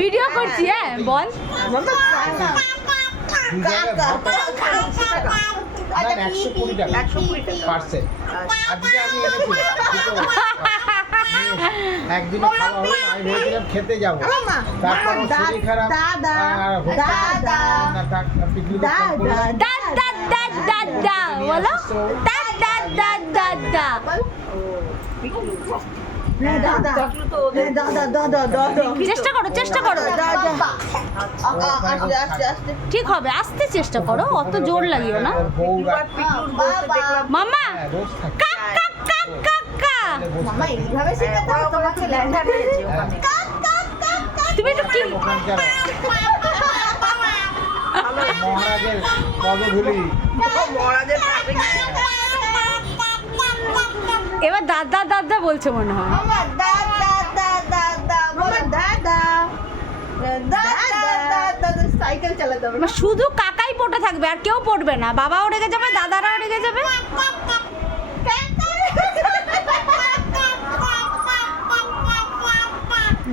Video করছি। হ্যাঁ বল। একদিনও খাওয়া হলো না, আমি ভেবেছিলাম খেতে যাবো, তারপর শরীর খারাপ, চেষ্টা করো চেষ্টা করো, ঠিক হবে, আসতে চেষ্টা করো, অত জোর লাগিও না। মামা কাক কাক কাক কাক কাক, তুমি একটু কি মহারাজের পদধূলি। এবার দাদা দাদা বলছে মনে হয়। সাইকেল চালাতে হবে, শুধু কাকাই পড়ে থাকবে আর কেউ পড়বে না, বাবাও রেগে যাবে, দাদারাও রেগে যাবে।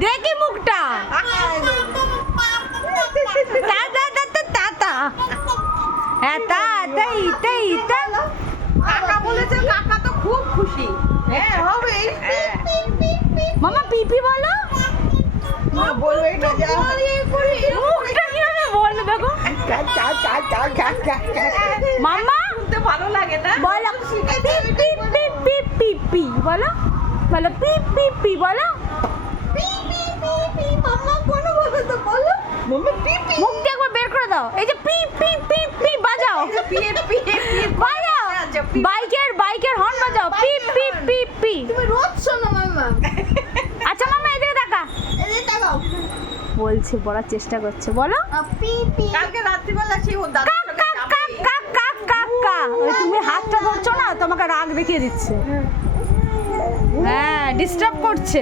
দেখি মুখটা, দাদা দাদা দাদা, হ্যাঁ তা তাই তাই তা। কাকা বলেছে, কাকা তো খুব খুশি। হ্যাঁ হবে, মামা পিপি বলো, বলবে না যা মুখটা কিভাবে বলবে দেখো। মামা শুনতে ভালো লাগে না, বলো পিপ পিপ পিপ পিপ পিপ পি বলো, বলো পিপ পিপ পি বলো, মাম্মা কোনো ভাবে তো বলো, মাম্মা পিপি মুখ দিয়ে একবার বের করে দাও, এই যে পিপ পিপ পিপ পিপ বাজাও, বাজাও, বাইকের হর্ন বাজাও, পিপ পিপ পিপ পি। তুমি রোজ শোনো মাম্মা। আচ্ছা মামা এদিকে দেখা, এই তাকাও, বলছে বলার চেষ্টা করছে, বলো পিপি। কালকে রাত্রিবেলা সেই ও দাদুর কাক সঙ্গে কাক কাক কাক কাক কাক কাক। ওই তুমি হাতটা ধরছো না, তোমাকে রাগ দেখিয়ে দিচ্ছে, হ্যাঁ ডিস্টার্ব করছে।